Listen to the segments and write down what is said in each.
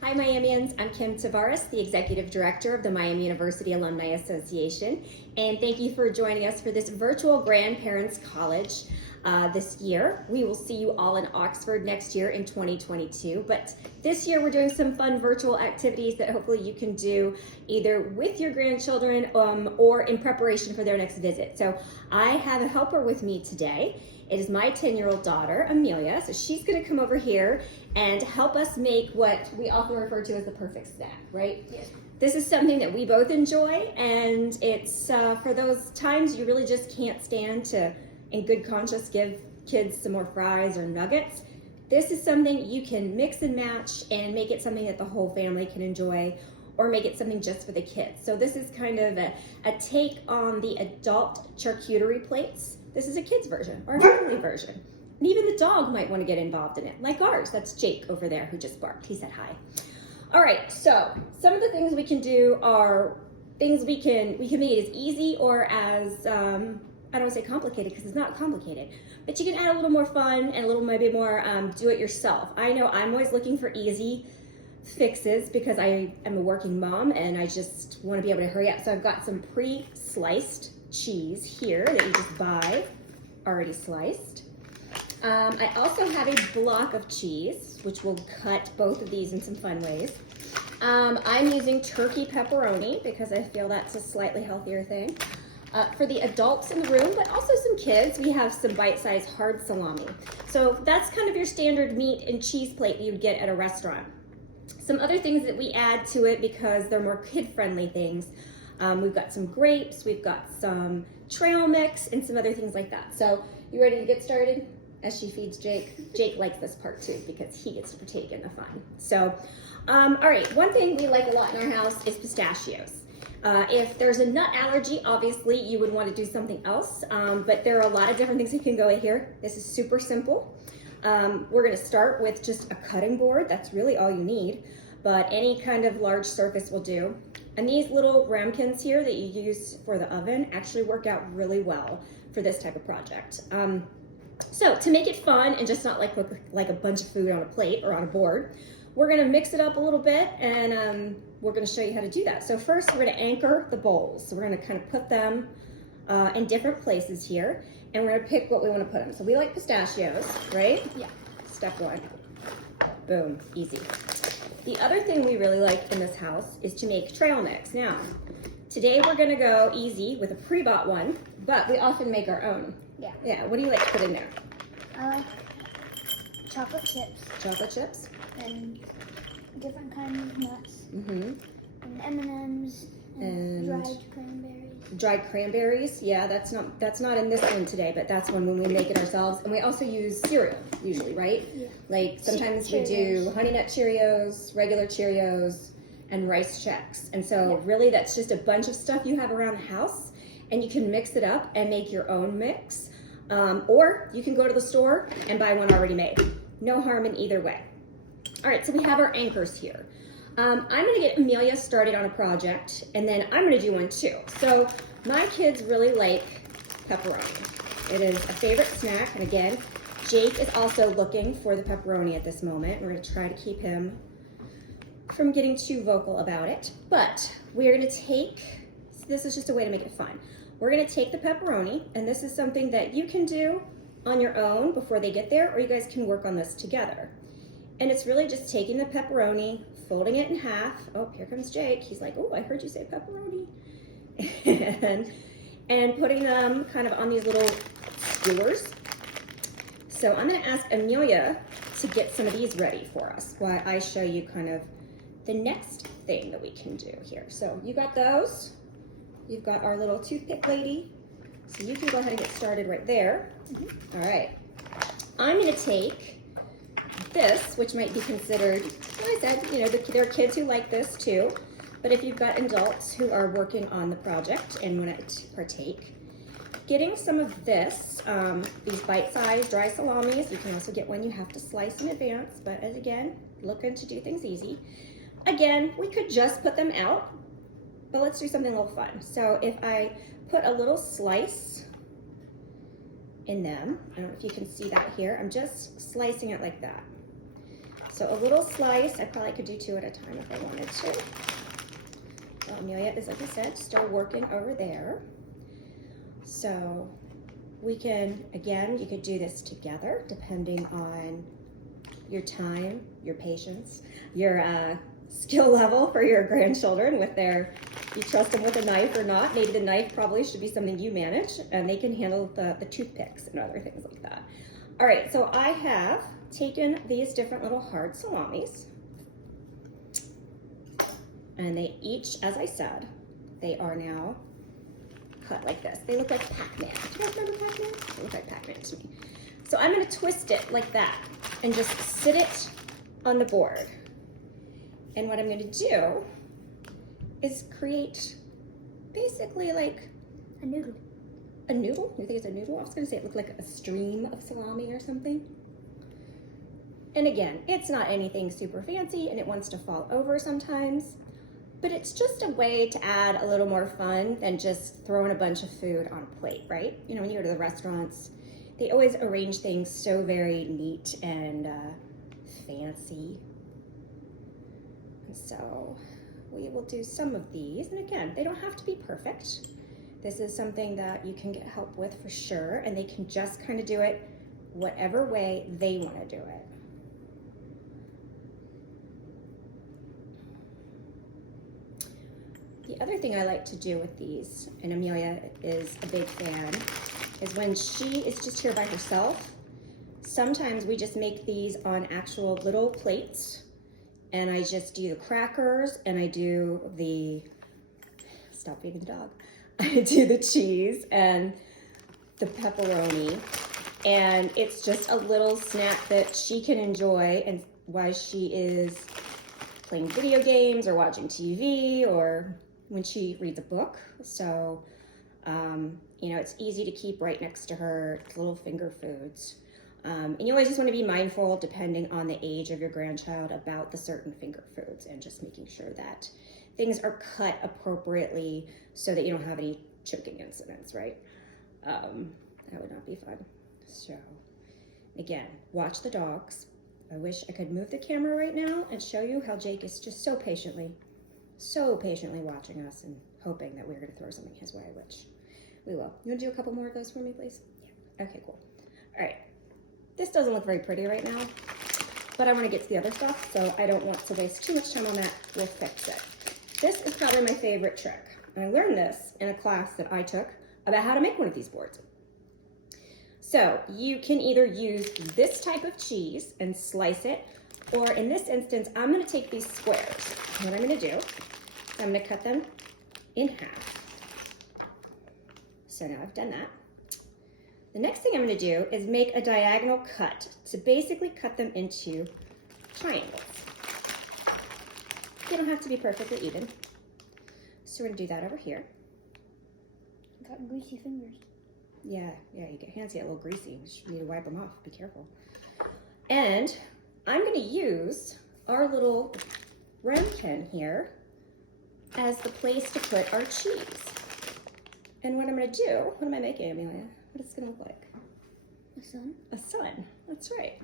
Hi Miamians, I'm Kim Tavares, the Executive Director of the Miami University Alumni Association, and thank you for joining us for this virtual Grandparents College this year. We will see you all in Oxford next year in 2022, but this year we're doing some fun virtual activities that hopefully you can do either with your grandchildren or in preparation for their next visit. So I have a helper with me today. It is my 10-year-old daughter, Amelia, so she's gonna come over here and help us make what we often refer to as the perfect snack, right? Yes. This is something that we both enjoy, and it's for those times you really just can't stand to, in good conscience, give kids some more fries or nuggets. This is something you can mix and match and make it something that the whole family can enjoy, or make it something just for the kids. So this is kind of a take on the adult charcuterie plates. This is a kid's version or a family version. And even the dog might want to get involved in it, like ours. That's Jake over there who just barked. He said hi. All right, so some of the things we can do are things we can make it as easy or as, I don't want to say complicated because it's not complicated, but you can add a little more fun and a little maybe more do it yourself. I know I'm always looking for easy fixes because I am a working mom and I just want to be able to hurry up. So I've got some pre-sliced cheese here that you just buy already sliced. I also have a block of cheese, which will cut both of these in some fun ways. I'm using turkey pepperoni because I feel that's a slightly healthier thing. For the adults in the room, but also some kids, we have some bite-sized hard salami. So that's kind of your standard meat and cheese plate you'd get at a restaurant. Some other things that we add to it because they're more kid-friendly things. We've got some grapes, we've got some trail mix, and some other things like that. So you ready to get started? As she feeds Jake. Jake likes this part too because he gets to partake in the fun. So, all right, one thing we like a lot in our house is pistachios. If there's a nut allergy, obviously you would want to do something else, but there are a lot of different things that can go in here. This is super simple. We're gonna start with just a cutting board. That's really all you need, but any kind of large surface will do. And these little ramekins here that you use for the oven actually work out really well for this type of project. So to make it fun and just not like a bunch of food on a plate or on a board, we're gonna mix it up a little bit and we're gonna show you how to do that. So first we're gonna anchor the bowls. So we're gonna kind of put them in different places here and we're gonna pick what we wanna put them. So we like pistachios, right? Yeah. Step one, boom, easy. The other thing we really like in this house is to make trail mix. Now, today we're gonna go easy with a pre-bought one, but we often make our own. Yeah. Yeah, what do you like to put in there? I like chocolate chips Chocolate chips? and different kinds of nuts Mm-hmm. and M&Ms and dried cranberries. Dried cranberries, yeah, that's not in this one today, but that's one when we make it ourselves. And we also use cereal, usually, right? Yeah. Like sometimes we do Honey Nut Cheerios, regular Cheerios, and Rice Chex. And so really that's just a bunch of stuff you have around the house and you can mix it up and make your own mix. Or you can go to the store and buy one already made. No harm in either way. All right, so we have our anchors here. I'm gonna get Amelia started on a project and then I'm gonna do one too. So my kids really like pepperoni. It is a favorite snack, and again, Jake is also looking for the pepperoni at this moment. We're gonna try to keep him from getting too vocal about it, but we're gonna take, this is just a way to make it fun. We're gonna take the pepperoni, and this is something that you can do on your own before they get there, or you guys can work on this together. And it's really just taking the pepperoni, folding it in half. Oh, here comes Jake. He's like, oh, I heard you say pepperoni. and putting them kind of on these little skewers. So I'm gonna ask Amelia to get some of these ready for us while I show you kind of the next thing that we can do here. So you got those. You've got our little toothpick lady. So you can go ahead and get started right there. All right. I'm gonna take this, which might be considered, like I said, you know, there are kids who like this too, but if you've got adults who are working on the project and want to partake, getting some of this, these bite-sized dry salamis, you can also get one you have to slice in advance, but as again, looking to do things easy. Again, we could just put them out, but let's do something a little fun. So if I put a little slice in them, I don't know if you can see that here, I'm just slicing it like that. So a little slice, I probably could do 2 at a time if I wanted to. Well, Amelia is, like I said, still working over there. So we can, again, you could do this together depending on your time, your patience, your skill level for your grandchildren with their, you trust them with a knife or not. Maybe the knife probably should be something you manage, and they can handle the toothpicks and other things like that. All right, so I have taken these different little hard salamis, and they each, as I said, they are now cut like this. They look like Pac-Man. Do you guys remember Pac-Man? They look like Pac-Man to me. So I'm gonna twist it like that and just sit it on the board. And what I'm gonna do is create basically like a noodle. A noodle? You think it's a noodle? I was gonna say it looked like a stream of salami or something. And again, it's not anything super fancy and it wants to fall over sometimes, but it's just a way to add a little more fun than just throwing a bunch of food on a plate, right? You know, when you go to the restaurants, they always arrange things so very neat and fancy. And so we will do some of these. And again, they don't have to be perfect. This is something that you can get help with for sure, and they can just kind of do it whatever way they want to do it. The other thing I like to do with these, and Amelia is a big fan, is when she is just here by herself, sometimes we just make these on actual little plates, and I just do the crackers, and I do the, stop feeding the dog, I do the cheese and the pepperoni, and it's just a little snack that she can enjoy and while she is playing video games or watching TV or when she reads a book. So, you know, it's easy to keep right next to her, little finger foods. And you always just want to be mindful, depending on the age of your grandchild, about the certain finger foods and just making sure that things are cut appropriately so that you don't have any choking incidents, right? That would not be fun. So, again, watch the dogs. I wish I could move the camera right now and show you how Jake is just so patiently watching us and hoping that we're going to throw something his way, which we will. You want to do a couple more of those for me, please? Yeah. Okay, cool. All right. This doesn't look very pretty right now, but I want to get to the other stuff, so I don't want to waste too much time on that. We'll fix it. This is probably my favorite trick. And I learned this in a class that I took about how to make one of these boards. So you can either use this type of cheese and slice it, or in this instance, I'm going to take these squares. What I'm going to do is I'm going to cut them in half. So now I've done that. The next thing I'm going to do is make a diagonal cut to basically cut them into triangles. They don't have to be perfectly even. So we're going to do that over here. Got greasy fingers. Yeah, you get hands get a little greasy. You need to wipe them off. Be careful. And I'm going to use our little ramekin here as the place to put our cheese. And what I'm going to do, what am I making, Amelia? What is it going to look like? A sun. A sun. That's right.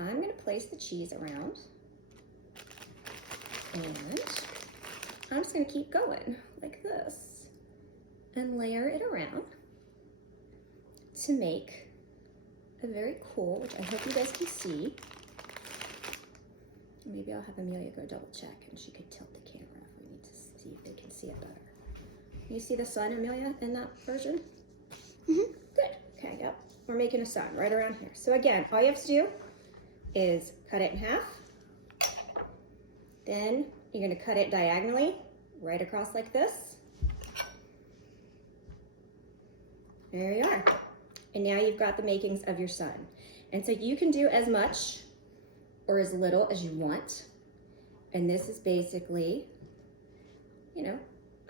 I'm going to place the cheese around. And I'm just going to keep going like this and layer it around to make a very cool, which I hope you guys can see. Maybe I'll have Amelia go double check and she could tilt the camera if we need to see if they can see it better. You see the sun, Amelia, in that version? Mm-hmm. Good. Okay, yep. We're making a sun right around here. So again, all you have to do is cut it in half. Then you're going to cut it diagonally right across like this. There you are. And now you've got the makings of your sun. And so you can do as much or as little as you want. And this is basically, you know,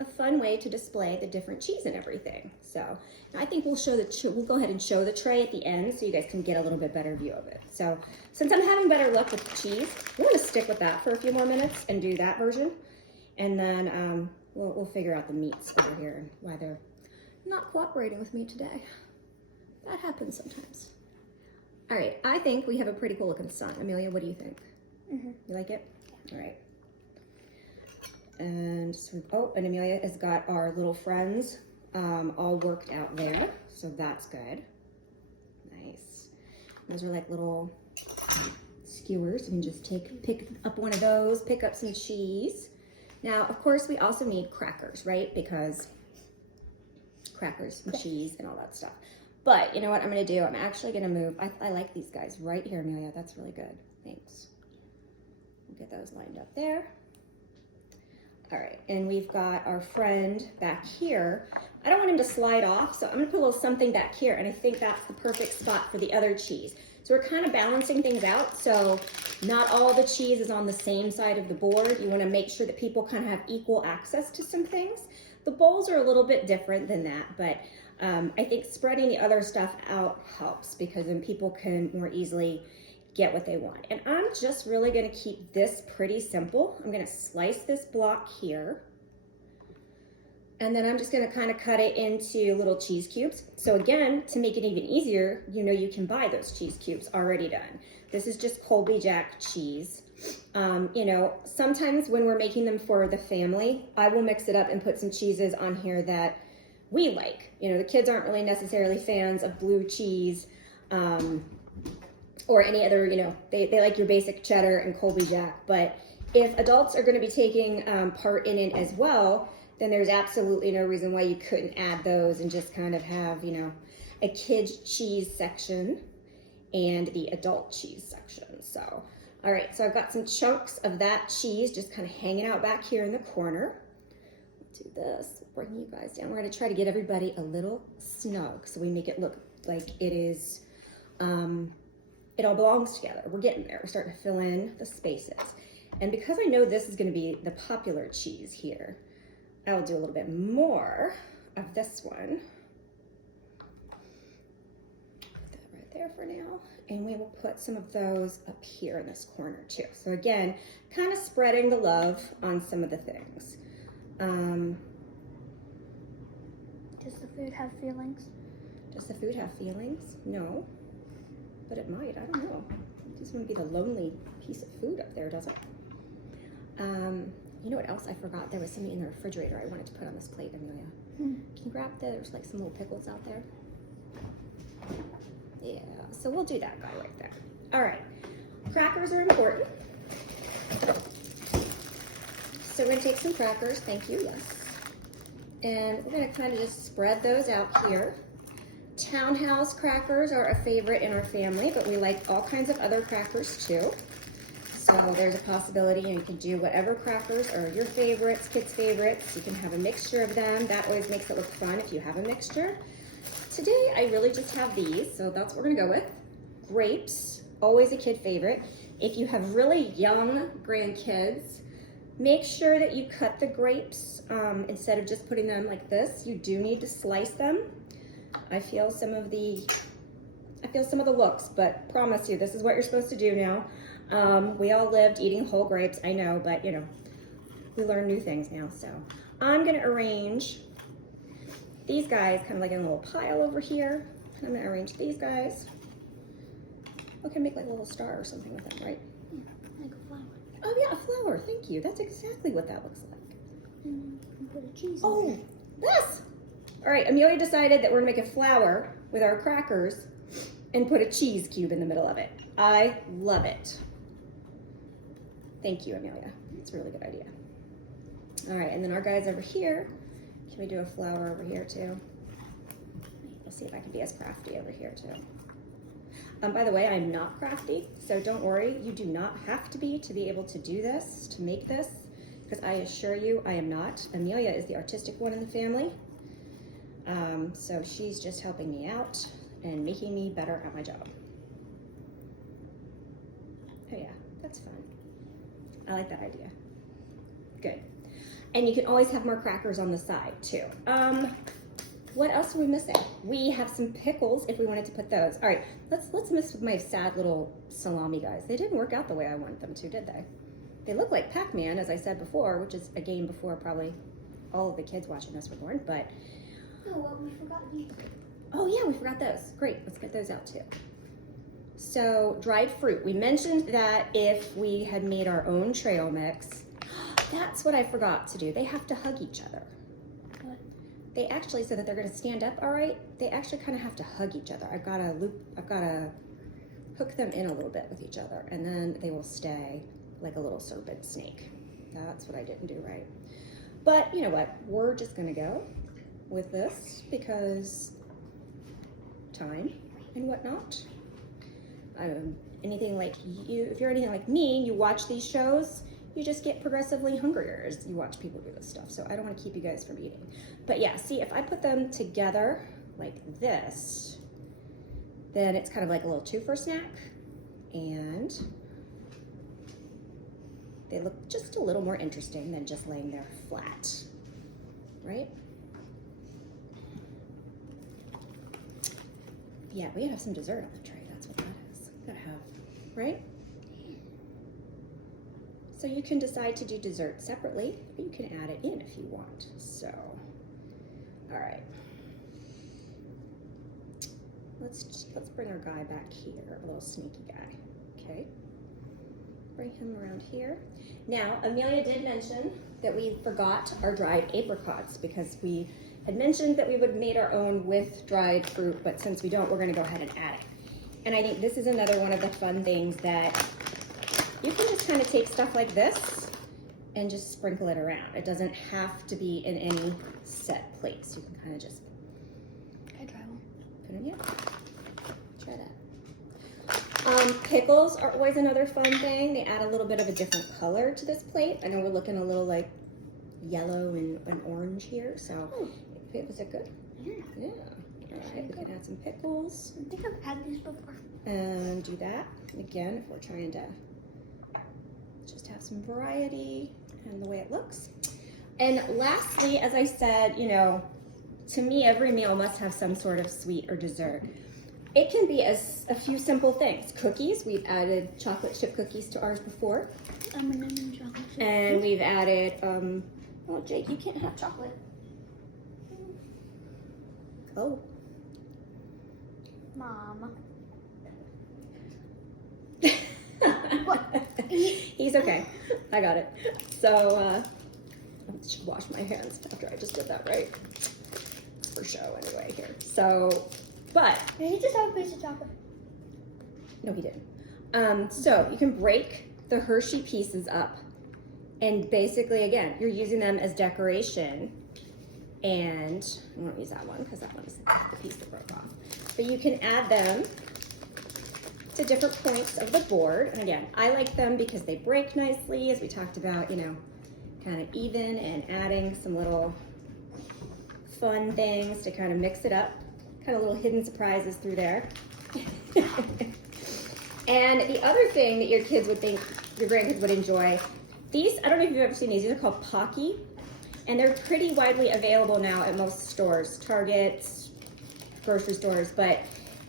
a fun way to display the different cheese and everything. So I think we'll go ahead and show the tray at the end so you guys can get a little bit better view of it. So since I'm having better luck with the cheese, we're going to stick with that for a few more minutes and do that version. And then we'll figure out the meats over here and why they're not cooperating with me today. That happens sometimes. All right, I think we have a pretty cool looking sun. Amelia, what do you think? Mm-hmm. You like it? All right. And so, oh, and Amelia has got our little friends all worked out there, so that's good. Nice. Those are like little skewers. You can just pick up one of those, pick up some cheese. Now, of course, we also need crackers, right? Because crackers and cheese and all that stuff. But you know what I'm gonna do? I'm actually gonna move, I like these guys right here, Amelia. That's really good. Thanks. We'll get those lined up there. All right, and we've got our friend back here. I don't want him to slide off, so I'm gonna put a little something back here, and I think that's the perfect spot for the other cheese. So we're kind of balancing things out, so not all the cheese is on the same side of the board. You wanna make sure that people kind of have equal access to some things. The bowls are a little bit different than that, but I think spreading the other stuff out helps because then people can more easily get what they want. And I'm just really gonna keep this pretty simple. I'm gonna slice this block here. And then I'm just gonna kind of cut it into little cheese cubes. So again, to make it even easier, you know, you can buy those cheese cubes already done. This is just Colby Jack cheese. You know, sometimes when we're making them for the family, I will mix it up and put some cheeses on here that we like. You know, the kids aren't really necessarily fans of blue cheese, or any other, you know, they like your basic cheddar and Colby Jack. But if adults are going to be taking part in it as well, then there's absolutely no reason why you couldn't add those and just kind of have, you know, a kids cheese section and the adult cheese section. So, all right, so I've got some chunks of that cheese just kind of hanging out back here in the corner. Do this, bring you guys down. We're going to try to get everybody a little snug so we make it look like it is, it all belongs together. We're getting there. We're starting to fill in the spaces. And because I know this is going to be the popular cheese here, I'll do a little bit more of this one. Put that right there for now. And we will put some of those up here in this corner too. So again, kind of spreading the love on some of the things. Does the food have feelings? Does the food have feelings? No, but it might. I don't know. It just wouldn't be the lonely piece of food up there, does it? You know what else I forgot? There was something in the refrigerator I wanted to put on this plate, Amelia. Can you grab there's like some little pickles out there? Yeah, so we'll do that guy right there. All right, crackers are important. So we're gonna take some crackers, thank you, yes. And we're gonna kind of just spread those out here. Townhouse crackers are a favorite in our family, but we like all kinds of other crackers too. So there's a possibility you can do whatever crackers are your favorites, kids' favorites. You can have a mixture of them. That always makes it look fun if you have a mixture. Today, I really just have these, so that's what we're gonna go with. Grapes, always a kid favorite. If you have really young grandkids, make sure that you cut the grapes instead of just putting them like this. You do need to slice them. I feel some of the looks, but promise you, this is what you're supposed to do now. We all lived eating whole grapes, I know, but you know, we learn new things now. So I'm gonna arrange these guys kind of like in a little pile over here. I'm gonna arrange these guys. We can make like a little star or something with them, right? Yeah, like a flower. Oh yeah, a flower, thank you. That's exactly what that looks like. And you can put a cheese Oh, in yes! All right, Amelia decided that we're gonna make a flower with our crackers and put a cheese cube in the middle of it. I love it. Thank you, Amelia. It's a really good idea. All right, and then our guys over here, can we do a flower over here too? We'll see if I can be as crafty over here too. By the way, I'm not crafty, so don't worry. You do not have to be able to do this, to make this, because I assure you I am not. Amelia is the artistic one in the family. So she's just helping me out and making me better at my job. Oh yeah, that's fun. I like that idea. Good. And you can always have more crackers on the side too. What else are we missing? We have some pickles if we wanted to put those. All right, let's mess with my sad little salami guys. They didn't work out the way I wanted them to, did they? They look like Pac-Man, as I said before, which is a game before probably all of the kids watching us were born, but. Oh, well, we forgot these. Oh yeah, we forgot those. Great, let's get those out too. So dried fruit. We mentioned that if we had made our own trail mix, that's what I forgot to do. They have to hug each other. What? They actually, so that they're gonna stand up all right, they actually kind of have to hug each other. I've got to hook them in a little bit with each other, and then they will stay like a little serpent snake. That's what I didn't do right. But you know what? We're just gonna go with this because time and whatnot. Anything like you, if you're anything like me, you watch these shows, you just get progressively hungrier as you watch people do this stuff. So I don't want to keep you guys from eating. But yeah, see, if I put them together like this, then it's kind of like a little two for a snack, and they look just a little more interesting than just laying there flat, right? Yeah, we gotta have some dessert on the tray. That's what that is. Gotta have, right? So you can decide to do dessert separately, or you can add it in if you want. So, all right. Let's bring our guy back here, a little sneaky guy. Okay. Bring him around here. Now, Amelia did mention that we forgot our dried apricots because we had mentioned that we would have made our own with dried fruit, but since we don't, we're gonna go ahead and add it. And I think this is another one of the fun things that you can just kind of take stuff like this and just sprinkle it around. It doesn't have to be in any set place. You can kind of just I try one. put it in here. Try that. Pickles are always another fun thing. They add a little bit of a different color to this plate. I know we're looking a little like yellow and orange here, so pickles are good. Yeah. Yeah. All right, we can add some pickles. I think I've had these before. And do that. Again, if we're trying to just have some variety and the way it looks. And lastly, as I said, you know, to me, every meal must have some sort of sweet or dessert. It can be as a few simple things. Cookies, we've added chocolate chip cookies to ours before. M&M and chocolate chip. And we've added, oh, Jake, you can't have chocolate. Oh. Mom. What? He's okay. I got it. So, I should wash my hands after I just did that, right? For show, anyway, here. So, but. Did he just have a piece of chocolate? No, he didn't. So, you can break the Hershey pieces up. And basically, again, you're using them as decoration. And I won't use that one because that one is the piece that broke off. But you can add them to different points of the board. And again, I like them because they break nicely, as we talked about, you know, kind of even, and adding some little fun things to kind of mix it up. Kind of little hidden surprises through there. And the other thing that your kids would think, your grandkids would enjoy, these, I don't know if you've ever seen these are called Pocky. And they're pretty widely available now at most stores, Targets, grocery stores, but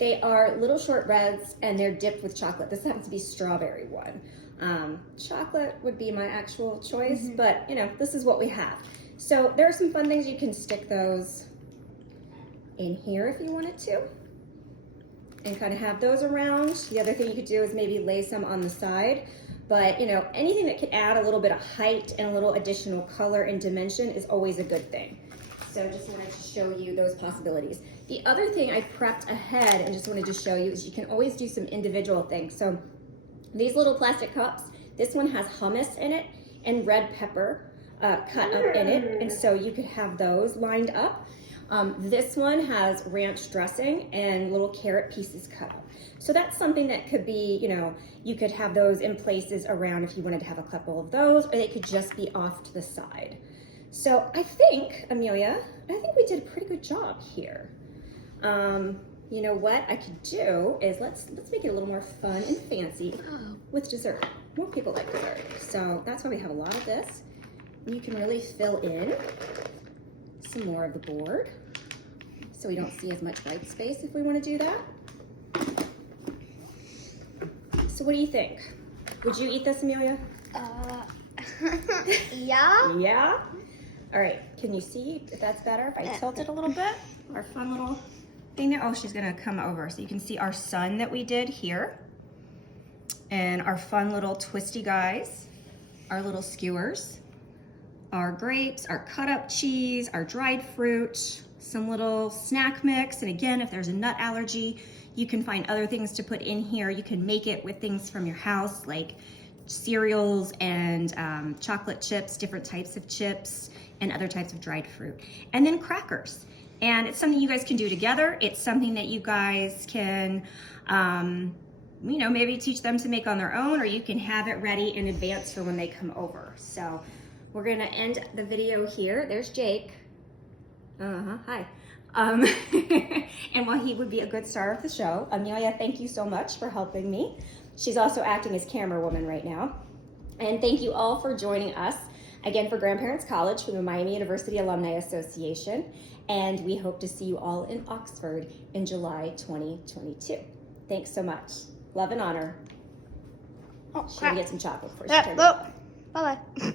they are little shortbreads and they're dipped with chocolate. This happens to be strawberry one. Chocolate would be my actual choice, but you know, this is what we have. So there are some fun things. You can stick those in here if you wanted to and kind of have those around. The other thing you could do is maybe lay some on the side. But, you know, anything that could add a little bit of height and a little additional color and dimension is always a good thing. So just wanted to show you those possibilities. The other thing I prepped ahead and just wanted to show you is you can always do some individual things. So these little plastic cups, this one has hummus in it and red pepper cut up in it. And so you could have those lined up. This one has ranch dressing and little carrot pieces cut up. So that's something that could be, you know, you could have those in places around if you wanted to have a couple of those, or they could just be off to the side. So I think, Amelia, I think we did a pretty good job here. You know what I could do is let's make it a little more fun and fancy with dessert. More people like dessert. So that's why we have a lot of this. You can really fill in some more of the board so we don't see as much white space if we want to do that. So what do you think? Would you eat this, Amelia? Yeah. Yeah? All right, can you see if that's better? If I tilt it a little bit? Our fun little thing there? Oh, she's gonna come over. So you can see our sun that we did here. And our fun little twisty guys, our little skewers, our grapes, our cut up cheese, our dried fruit, some little snack mix. And again, if there's a nut allergy, you can find other things to put in here. You can make it with things from your house, like cereals and chocolate chips, different types of chips, and other types of dried fruit. And then crackers. And it's something you guys can do together. It's something that you guys can, you know, maybe teach them to make on their own, or you can have it ready in advance for when they come over. So we're gonna end the video here. There's Jake. Hi. And while he would be a good star of the show, Amelia, thank you so much for helping me. She's also acting as camera woman right now. And thank you all for joining us, again, for Grandparents College from the Miami University Alumni Association. And we hope to see you all in Oxford in July 2022. Thanks so much. Love and honor. Oh, She's gonna get some chocolate before she turns. Bye-bye.